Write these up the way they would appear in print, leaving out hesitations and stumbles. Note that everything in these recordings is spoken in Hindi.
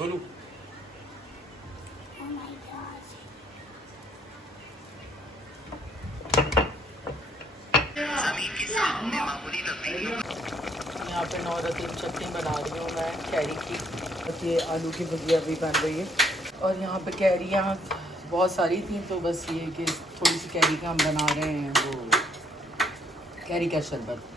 सोनू यहाँ पे नौरतीन चटनी बना रही हूँ मैं कैरी की। ये आलू की भुजिया भी बन रही है और यहाँ पे कैरियाँ बहुत सारी थी, तो बस ये कि थोड़ी सी कैरी का हम बना रहे हैं वो कैरी का शरबत।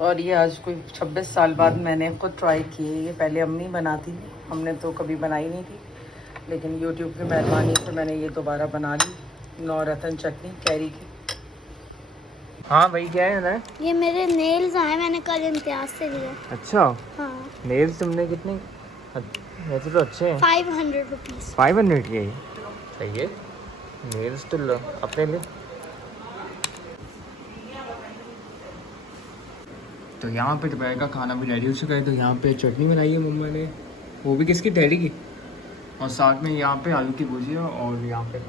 और ये आज कोई 26 साल बाद मैंने खुद ट्राई की है। ये पहले अम्मी बनाती थी, हमने तो कभी बनाई नहीं थी, लेकिन यूट्यूब की मेहरबानी से मैंने ये दोबारा बना ली। नौरतन चटनी कैरी की। हाँ भाई क्या है ना? ये मेरे नेल्स आए, मैंने कल इम्तियाज से लिया। अच्छा हाँ। नेल्स तुमने कितने? वैसे तो अच्छे हैं। 500 रुपीज़। 500 के ही सही है। नेल्स तो लो अपने लिए। तो यहाँ पे दोपहर का खाना भी रेडी हो चुका है। तो यहाँ पे चटनी बनाई है मम्मा ने, वो भी किसकी? टहरी की। और साथ में यहाँ पे आलू की भुजिया और यहाँ पे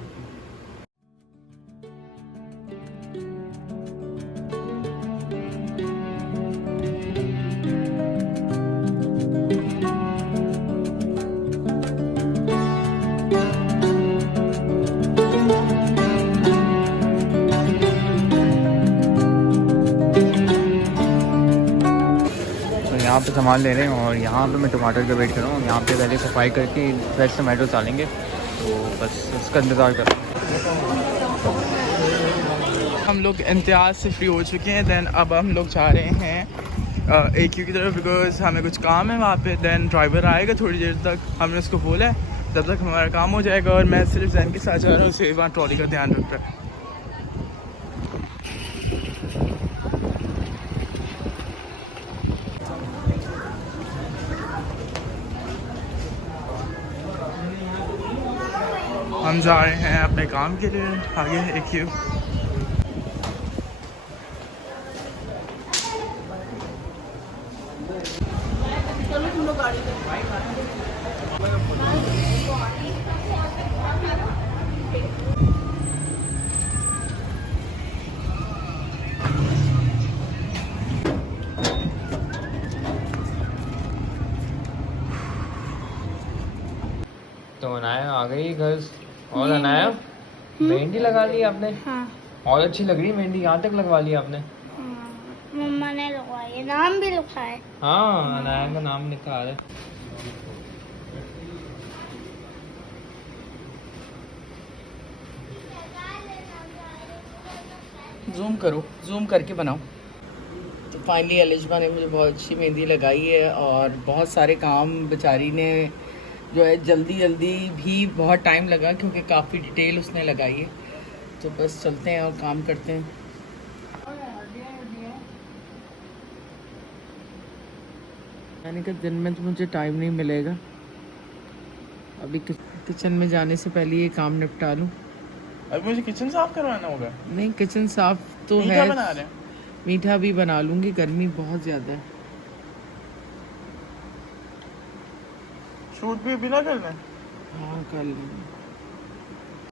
यहाँ पे सामान ले रहे हैं। और यहाँ पे मैं टमाटर का वेट कर रहा हूँ। यहाँ पे पहले सफाई करके फ्रेश टमाटो डालेंगे, तो बस उसका इंतज़ार कर रहे हैं। हम लोग इम्तियाज़ से फ्री हो चुके हैं। दैन अब हम लोग जा रहे हैं AQ की तरफ, बिकॉज हमें कुछ काम है वहाँ पे। दैन ड्राइवर आएगा थोड़ी देर तक, हमने उसको बोला है तब तक हमारा काम हो जाएगा। और मैं सिर्फ जैन के साथ जा रहा हूँ, उसे वहाँ ट्रॉली का ध्यान रख रहा है। हम जा रहे हैं अपने काम के लिए आगे AQ। तो अनाया आ गई घर। और अनाया मेहंदी लगा ली आपने? हाँ। और अच्छी लग रही है मेहंदी, यहाँ तक लगवा ली आपने? मम्मा ने लगवाई है, नाम भी लिखा है। हाँ अनाया का नाम लिखा है। जूम करो, जूम करके बनाओ। तो फाइनली अलिशबा ने मुझे बहुत अच्छी मेहंदी लगाई है और बहुत सारे काम बेचारी ने जो है जल्दी जल्दी भी बहुत टाइम लगा, क्योंकि काफ़ी डिटेल उसने लगाई है। तो बस चलते हैं और काम करते हैं। मैंने कहा दिन में तो मुझे टाइम नहीं मिलेगा, अभी किचन में जाने से पहले ये काम निपटा लूँ। अभी मुझे किचन साफ करवाना होगा? नहीं, किचन साफ तो है, मीठा बना रहे हैं। मीठा भी बना लूँगी, गर्मी बहुत ज़्यादा है। शूट भी बिना करना? हाँ कर लूँगी।